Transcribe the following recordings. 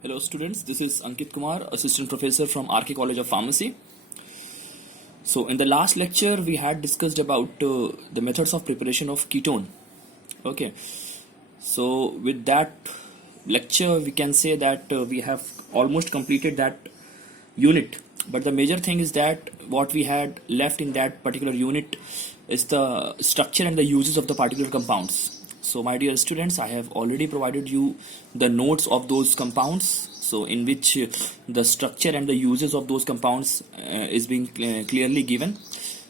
Hello students, this is Ankit Kumar, Assistant Professor from RK College of Pharmacy. So in the last lecture we had discussed about the methods of preparation of ketone. Okay, so with that lecture we can say that we have almost completed that unit. But the major thing is that what we had left in that particular unit is the structure and the uses of the particular compounds. So my dear students, I have already provided you the notes of those compounds, so in which the structure and the uses of those compounds is being clearly given.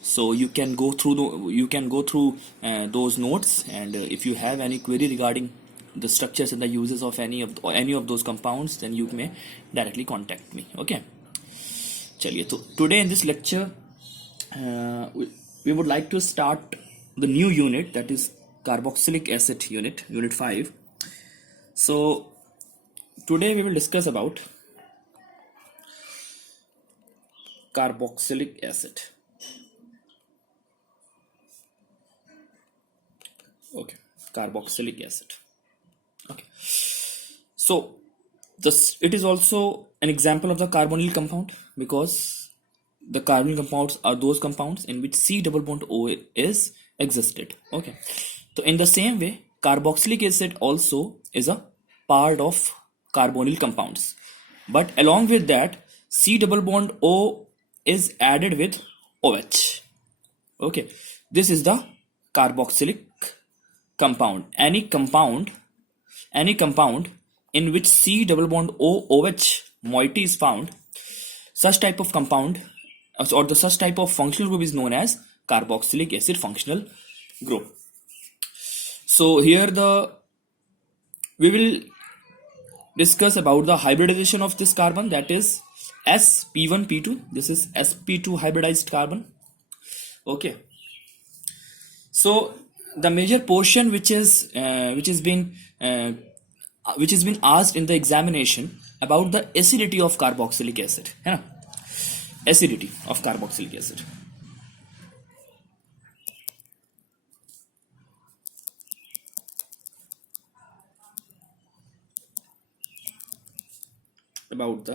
So you can go through those notes, and if you have any query regarding the structures and the uses of any of those compounds, then you may directly contact me. Okay, चलिए, तो today in this lecture we would like to start the new unit, that is carboxylic acid unit 5. So today we will discuss about carboxylic acid. Okay, carboxylic acid. Okay, so it is also an example of the carbonyl compound, because the carbonyl compounds are those compounds in which C double bond O is existed. Okay, so in the same way, carboxylic acid also is a part of carbonyl compounds, but along with that, C double bond O is added with OH. Okay, this is the carboxylic compound. Any compound in which C double bond O OH moiety is found, such type of compound or the such type of functional group is known as carboxylic acid functional group. So here we will discuss about the hybridization of this carbon, that is sp1p2. This is sp2 hybridized carbon. Okay, so the major portion which has been asked in the examination about the acidity of carboxylic acid, है ना? Acidity of carboxylic acid. About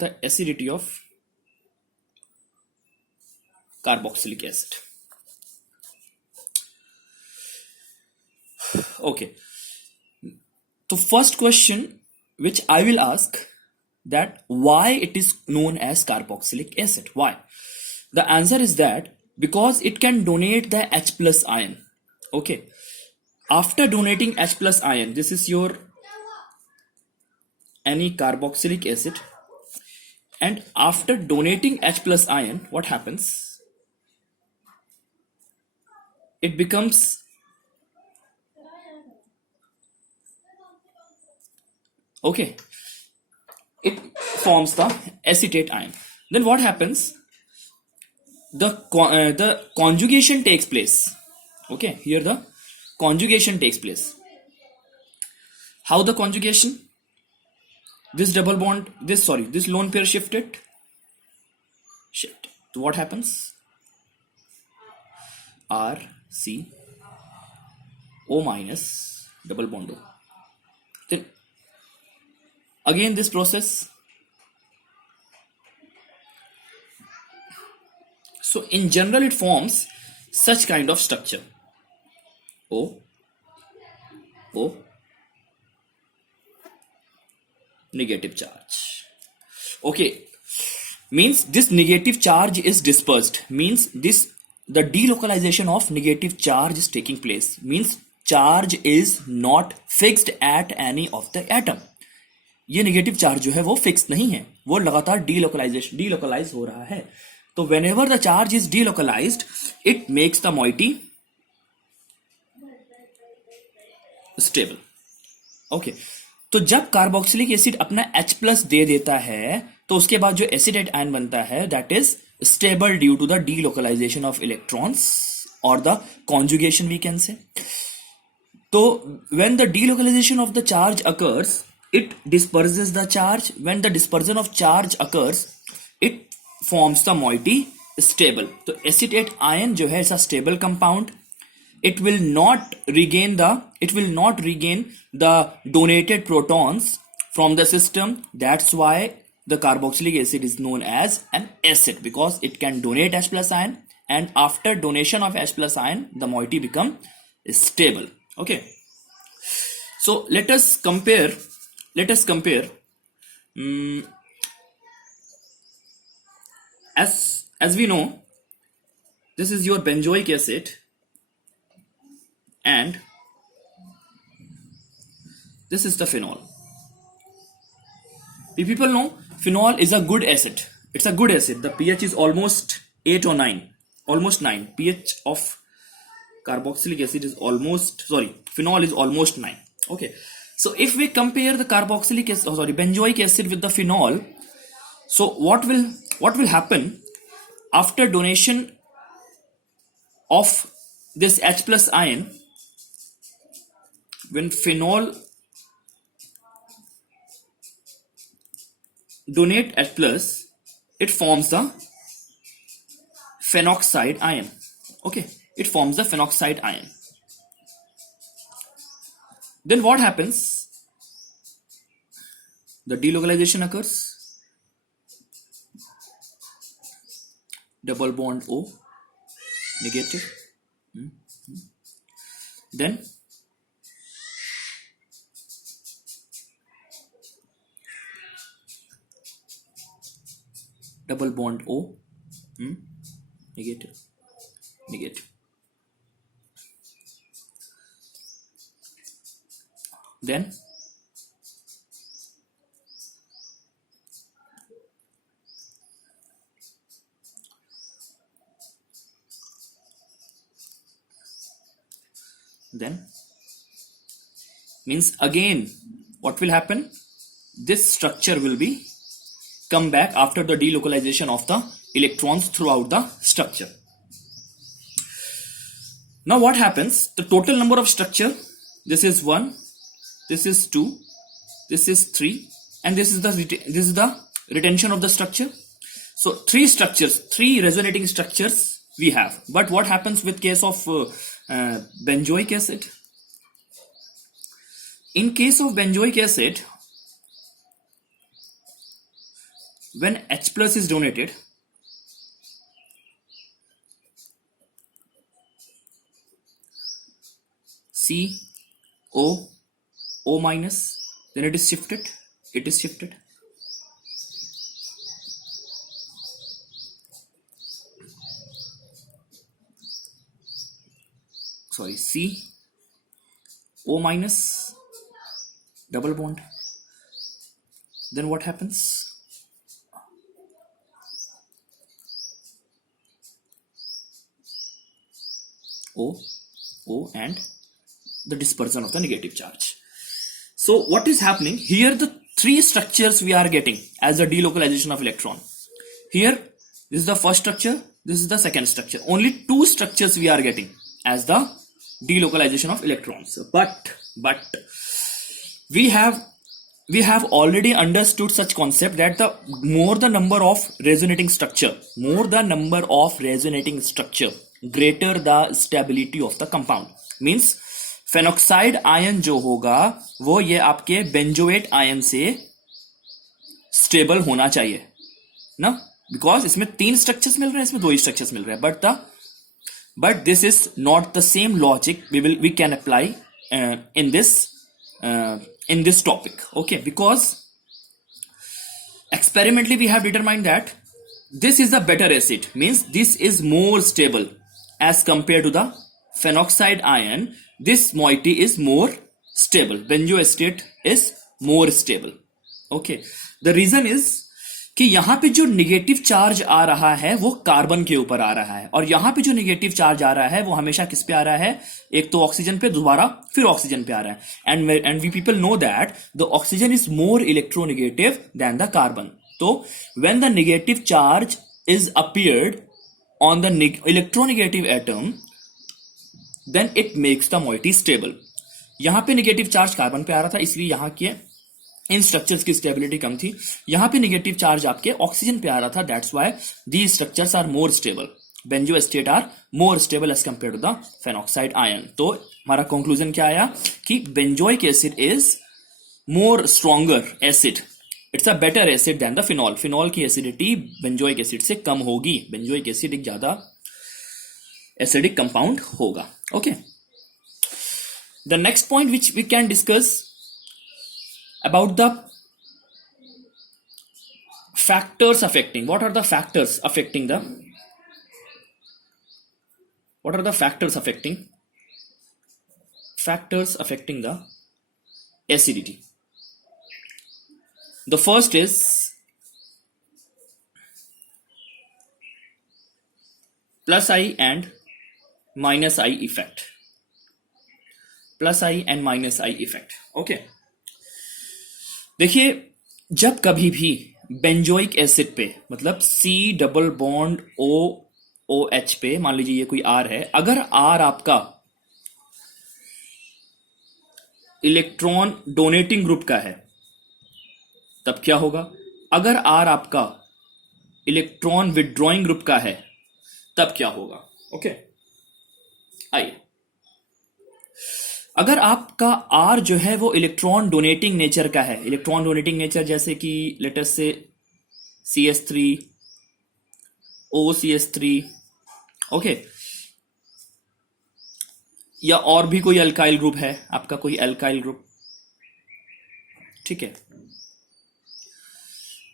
the acidity of carboxylic acid. Okay, so first question which I will ask, that why it is known as carboxylic acid. Why? The answer is that because it can donate the H plus ion. Okay, after donating H plus ion, this is your any carboxylic acid, and after donating H plus ion, what happens? It becomes okay, it forms the acetate ion. Then what happens? The conjugation takes place. Okay, here the conjugation takes place. How the conjugation? This double bond, this lone pair shifted. So what happens? R C O minus double bond O. Then again this process. So in general it forms such kind of structure. O negative charge. Okay, means this negative charge is dispersed, means the delocalization of negative charge is taking place, means charge is not fixed at any of the atom. ये negative charge जो है वो fix नहीं है, वो लगातार delocalize हो रहा है. तो whenever the charge is delocalized, it makes the moiety stable. Okay, तो जब कार्बोक्सिलिक एसिड अपना H प्लस दे देता है, तो उसके बाद जो एसिडेट आयन बनता है, that is stable due to the delocalization of electrons और the conjugation we can say. तो when the delocalization of the charge occurs, it disperses the charge. When the dispersion of charge occurs, it forms the moiety stable. तो acetate ion जो है it's a stable compound, it will not regain the donated protons from the system. That's why the carboxylic acid is known as an acid, because it can donate H plus ion, and after donation of H plus ion the moiety become stable. Okay, so let us compare as we know, this is your benzoic acid and this is the phenol. People know phenol is a good acid. It's a good acid. The pH is almost 8 or 9, almost 9. pH of carboxylic acid is phenol is almost 9. Okay, so if we compare the benzoic acid with the phenol, so what will happen after donation of this H plus ion? When phenol donate H plus, it forms the phenoxide ion. Okay, it forms the phenoxide ion. Then what happens? The delocalization occurs. Double bond O, negative. Then double bond O, negative. Then means again what will happen? This structure will be come back after the delocalization of the electrons throughout the structure. Now what happens? The total number of structure, this is 1, this is 2, this is 3, and this is the retention of the structure. So 3 structures, 3 resonating structures we have. But what happens with case of benzoic acid? In case of benzoic acid, when H plus is donated, O minus, then it is shifted. Sorry, O minus, double bond. Then what happens? O and the dispersion of the negative charge. So what is happening here? The 3 structures we are getting as a delocalization of electron. Here, this is the first structure, this is the second structure. Only 2 structures we are getting as the delocalization of electrons. But we have already understood such concept that the more the number of resonating structure, greater the stability of the compound. Means phenoxide ion जो होगा वो ये आपके benzoate ion से stable होना चाहिए ना, because इसमें 3 स्ट्रक्चर्स मिल रहे हैं, इसमें 2 ही स्ट्रक्चर्स मिल रहे हैं. But this is not the same logic we can apply in this topic. Okay, because experimentally we have determined that this is a better acid, means this is more stable as compared to the phenoxide ion. This moiety is more stable, benzoacetate is more stable. Okay, the reason is कि यहाँ पे जो negative charge आ रहा है वो carbon के ऊपर आ रहा है, और यहाँ पे जो निगेटिव चार्ज आ रहा है वो हमेशा किस पे आ रहा है? एक तो ऑक्सीजन पे, दोबारा फिर ऑक्सीजन पे आ रहा है. And we people know that the oxygen is more electronegative than the carbon. तो when the negative charge is appeared on the electronegative atom, then it makes the moiety stable. यहां पे नेगेटिव चार्ज कार्बन पे आ रहा था, इसलिए यहां के इन स्ट्रक्चर्स की स्टेबिलिटी कम थी। यहां पे नेगेटिव चार्ज आपके ऑक्सीजन पे आ रहा था, that's why these structures are more stable. Benzoate are more stable as compare to the phenoxide ion. तो हमारा कंक्लूजन क्या आया कि benzoic acid is more stronger acid, it's a better acid than the phenol. Phenol की acidity benzoic acid से कम होगी, benzoic acid एक ज्यादा एसिडिक कंपाउंड होगा। Okay, the next point which we can discuss about the factors affecting, what are the factors affecting the acidity. The first is plus I and minus I effect. Plus I and minus I effect. Okay, देखिए जब कभी भी benzoic acid पे मतलब C double bond OH पे मान लीजिए ये कोई R है, अगर R आपका इलेक्ट्रॉन डोनेटिंग ग्रुप का है तब क्या होगा, अगर R आपका इलेक्ट्रॉन विड्रॉइंग ग्रुप का है तब क्या होगा। ओके, आइए, अगर आपका R जो है वो इलेक्ट्रॉन डोनेटिंग नेचर का है, इलेक्ट्रॉन डोनेटिंग नेचर जैसे कि let's say CS3 OCS3, okay, या और भी कोई अल्काइल ग्रुप है आपका, कोई अल्काइल ग्रुप, ठीक है,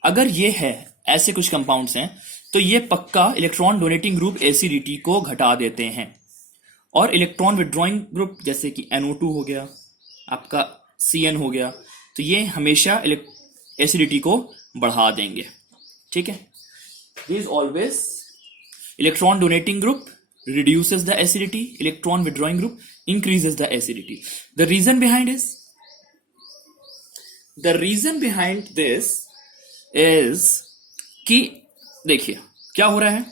अगर ये है ऐसे कुछ कंपाउंड्स हैं तो ये पक्का इलेक्ट्रॉन डोनेटिंग ग्रुप एसिडिटी को घटा देते हैं, और इलेक्ट्रॉन विड्रॉइंग ग्रुप जैसे कि NO2 हो गया, आपका CN हो गया, तो ये हमेशा एसिडिटी को बढ़ा देंगे। ठीक है, this always electron donating group reduces the acidity, electron withdrawing group increases the acidity. The reason behind this is कि देखिए क्या हो रहा है,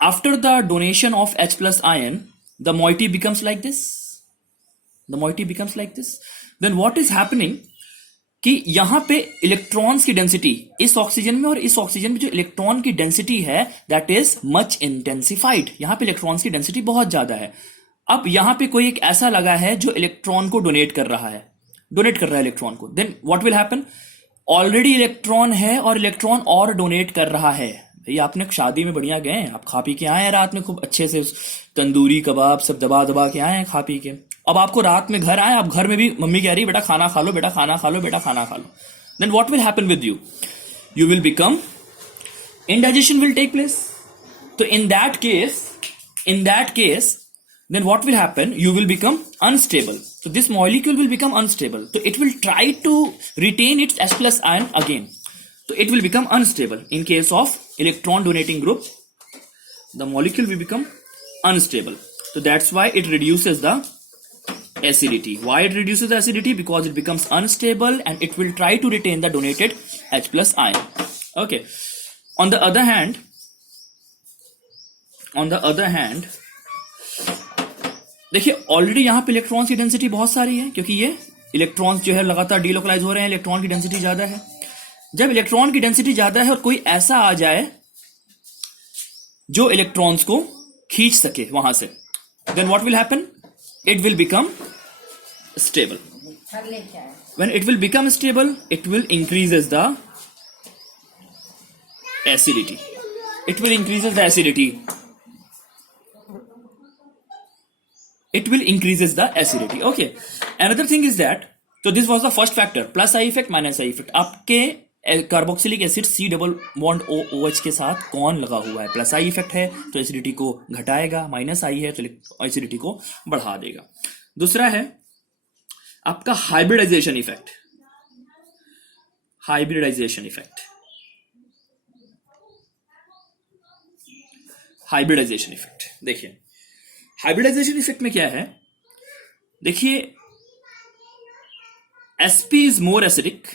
after the donation of H plus ion, the moiety becomes like this. Then what is happening कि यहां पे electrons की डेंसिटी इस ऑक्सीजन में और इस ऑक्सीजन में जो इलेक्ट्रॉन की डेंसिटी है दैट इज मच इंटेंसिफाइड, यहां पे इलेक्ट्रॉन्स की डेंसिटी बहुत ज्यादा है। अब यहां पे कोई एक ऐसा लगा है जो इलेक्ट्रॉन को डोनेट कर रहा है इलेक्ट्रॉन को, then what will happen, already electron है और इलेक्ट्रॉन और डोनेट कर रहा है। भाई आपने शादी में बढ़िया गए, आप खा पी के आए हैं रात में खूब अच्छे से, तंदूरी कबाब सब दबा के आए हैं खा पी के, अब आपको रात में घर आए, आप घर में भी मम्मी कह रही बेटा खाना खा लो, बेटा खाना खा लो, बेटा खाना खा लो, then what will happen with you, you will become, indigestion will take place. So in that case then what will happen, you will become unstable. So this molecule will become unstable, so it will try to retain its H plus ion again, so it will become unstable. In case of electron donating group, the molecule will become unstable, so that's why it reduces the acidity. Why it reduces the acidity? Because it becomes unstable and it will try to retain the donated H plus ion. Okay, on the other hand देखिए already यहां पे electrons की density बहुत सारी है, क्योंकि ये electrons जो है लगातार डीलोकलाइज हो रहे हैं, इलेक्ट्रॉन की डेंसिटी ज्यादा है। जब इलेक्ट्रॉन की डेंसिटी ज्यादा है और कोई ऐसा आ जाए जो इलेक्ट्रॉन्स को खींच सके वहां से, then what will happen, it will become stable. When it will become stable, it will increases the acidity. It will increases the acidity. Okay. Another thing is that, so this was the first factor, plus I effect, minus I effect. आपके carboxylic acid C double bond OH के साथ कौन लगा हुआ है, plus I effect है तो acidity को घटाएगा, माइनस आई है तो एसिडिटी को बढ़ा देगा। दूसरा है आपका हाइब्रिडाइजेशन इफेक्ट। हाइब्रिडाइजेशन इफेक्ट देखिए, हाइब्रिडाइजेशन इफेक्ट में क्या है, देखिए Sp is more acidic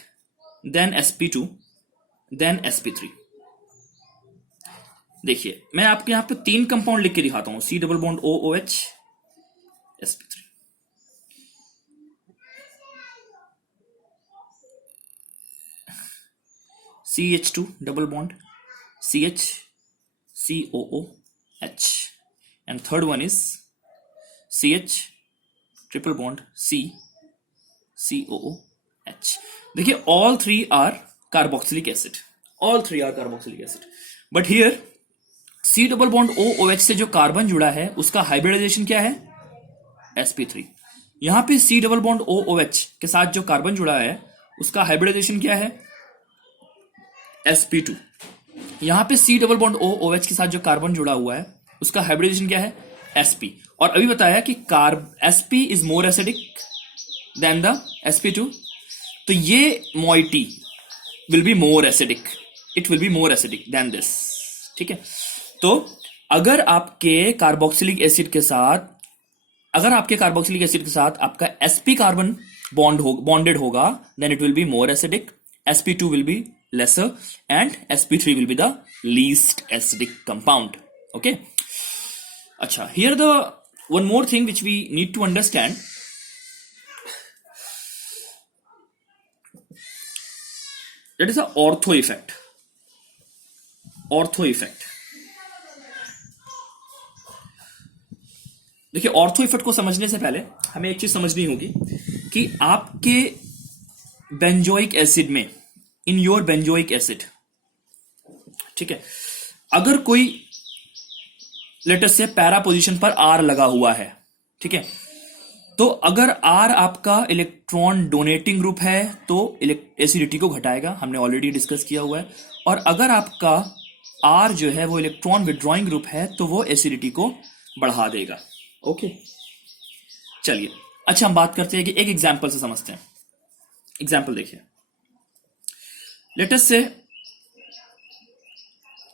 then sp2 then sp3, देखिए मैं आपके यहां पे 3 कंपाउंड लिख के दिखाता हूं, C double bond O O H sp3, CH2 double bond CH COOH, and third one is CH triple bond C COOH. देखिए all three are carboxylic acid, all three are carboxylic acid, but here C double bond OOH से जो carbon जुड़ा है उसका hybridisation क्या है, sp3. यहां पे C डबल बॉन्ड OOH के साथ जो कार्बन जुड़ा है उसका हाइब्रिडाइजेशन क्या है, sp2. यहां पे C डबल बॉन्ड OOH के साथ जो कार्बन जुड़ा हुआ है उसका हाइब्रिडाइजेशन क्या है, sp. और अभी बताया कि sp is more acidic then the sp2, तो ये moiety will be more acidic, it will be more acidic then this. ठीक है, तो अगर आपके कार्बोक्सिलिक एसिड के साथ आपका sp कार्बन बॉन्डेड होगा, then it will be more acidic, sp2 will be lesser and sp3 will be the least acidic compound. Okay, acha, here the one more thing which we need to understand, that is the ortho effect. देखिए ortho effect को समझने से पहले हमें एक चीज समझनी होगी कि आपके बेंजोइक एसिड में, इन योर बेंजोइक एसिड, ठीक है, अगर कोई लेटस से पैरा पोजीशन पर आर लगा हुआ है, ठीक है, तो अगर आर आपका इलेक्ट्रॉन डोनेटिंग ग्रुप है तो एसिडिटी को घटाएगा, हमने ऑलरेडी डिस्कस किया हुआ है, और अगर आपका आर जो है वो इलेक्ट्रॉन विड्रॉइंग ग्रुप है तो वो एसिडिटी को बढ़ा देगा. ओके, चलिए अच्छा हम बात करते हैं कि एक एग्जाम्पल से समझते हैं. एग्जाम्पल देखिए, let us say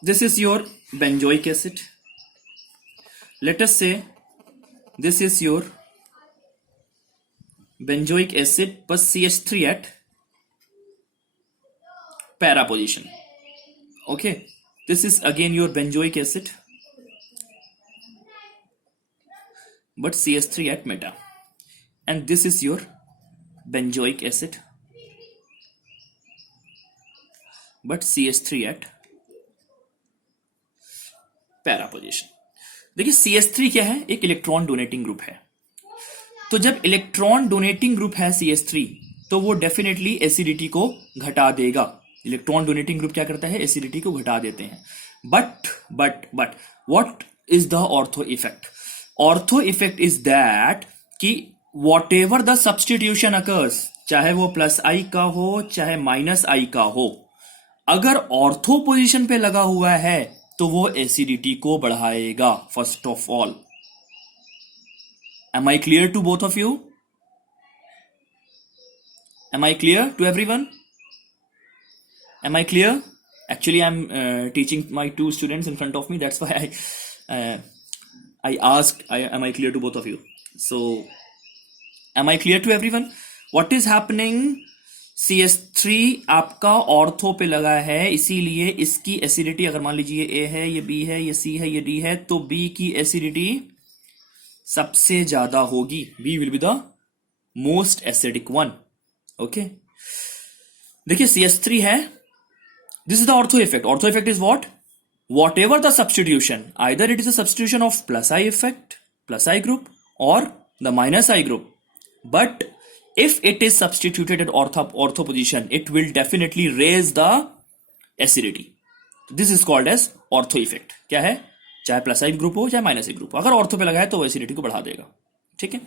this is your benzoic acid, let us say this is your benzoic acid plus CH3 at para position. Okay, this is again your benzoic acid but CH3 at meta, and this is your benzoic acid but CH3 at para position. देखिए CH3 क्या है, एक electron donating group है, तो जब electron donating group है CH3 तो वो डेफिनेटली एसिडिटी को घटा देगा. इलेक्ट्रॉन डोनेटिंग ग्रुप क्या करता है, एसिडिटी को घटा देते हैं. But what is the ortho effect? Ortho effect is that कि whatever the substitution occurs, चाहे वो प्लस आई का हो चाहे माइनस आई का हो, अगर ऑर्थो पोजीशन पे लगा हुआ है तो वो एसिडिटी को बढ़ाएगा. First of all, am I clear to both of you? Am I clear to everyone? Am I clear? Actually, I'm teaching my 2 students in front of me. That's why I asked, am I clear to both of you? So, am I clear to everyone? What is happening? CH3 आपका ortho पे लगा है, इसीलिए इसकी acidity, अगर मान लीजिए A है, ये B है, ये C है, ये D है, तो B की एसिडिटी सबसे ज्यादा होगी. B will be the most acidic one. Okay? देखिए CH3 है. This is the ortho effect. Ortho effect is what? Whatever the substitution, either it is a substitution of plus I effect, plus I group, or the minus I group. But if it is substituted at ortho position, it will definitely raise the acidity. This is called as ortho effect. क्या है? चाहे plus आई group हो चाहे minus आई group हो, अगर ortho पे लगा है तो वो एसिडिटी को बढ़ा देगा. ठीक है,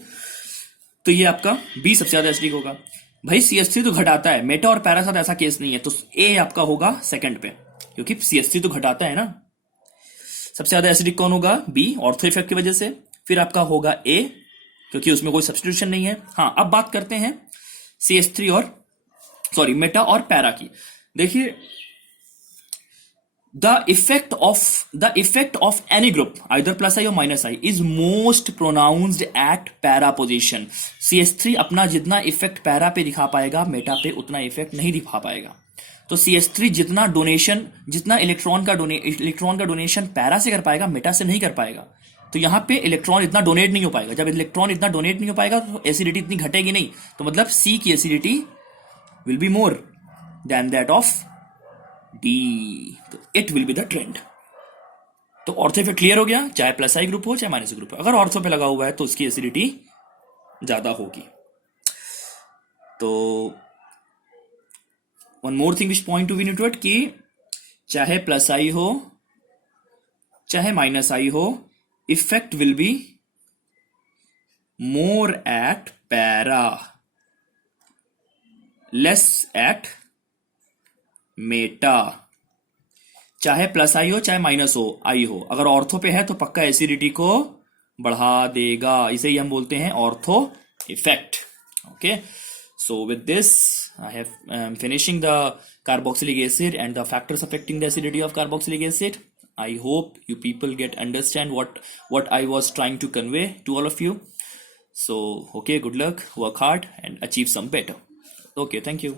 तो ये आपका बी सबसे ज्यादा एसिडिक होगा. भाई CH3 तो घटाता है, मेटा और पैरा साथ ऐसा केस नहीं है, तो ए आपका होगा सेकंड पे, क्योंकि CH3 तो घटाता है ना. सबसे ज्यादा एसिडिक कौन होगा? बी, ऑर्थो इफेक्ट की वजह से. फिर आपका होगा ए, क्योंकि उसमें कोई सब्स्टिट्यूशन नहीं है. हाँ, अब बात करते हैं CH3 और मेटा और पैरा की. देखिए, the effect of any group, either plus I or minus I, is most pronounced at para position. CH3 अपना जितना इफेक्ट पैरा पे दिखा पाएगा, मेटा पे उतना इफेक्ट नहीं दिखा पाएगा. तो CH3 जितना इलेक्ट्रॉन का डोनेशन पैरा से कर पाएगा, मेटा से नहीं कर पाएगा। तो यहां पे इलेक्ट्रॉन इतना डोनेट नहीं हो पाएगा। जब इलेक्ट्रॉन इतना डोनेट नहीं हो पाएगा तो एसिडिटी इतनी घटेगी नहीं। तो मतलब सी की acidity will be more than that of D. तो it will be the trend. तो ऑर्थो पे क्लियर हो गया, चाहे प्लस आई ग्रुप हो चाहे माइनस ग्रुप हो। अगर ऑर्थो पे लगा हुआ है तो उसकी एसिडिटी ज्यादा होगी। तो one more thing which point to be noted कि चाहे प्लस आई हो चाहे माइनस आई हो, effect will be more at para, less at Meta. चाहे प्लस आई हो चाहे माइनस हो आई हो, अगर ऑर्थो पे है तो पक्का एसिडिटी को बढ़ा देगा। इसे ही हम बोलते हैं ortho effect. Okay, so with this I have finishing the carboxylic acid and the factors affecting the acidity of carboxylic acid. I hope you people get understand what I was trying to convey to all of you. So okay, good luck, work hard and achieve some better. Okay, thank you.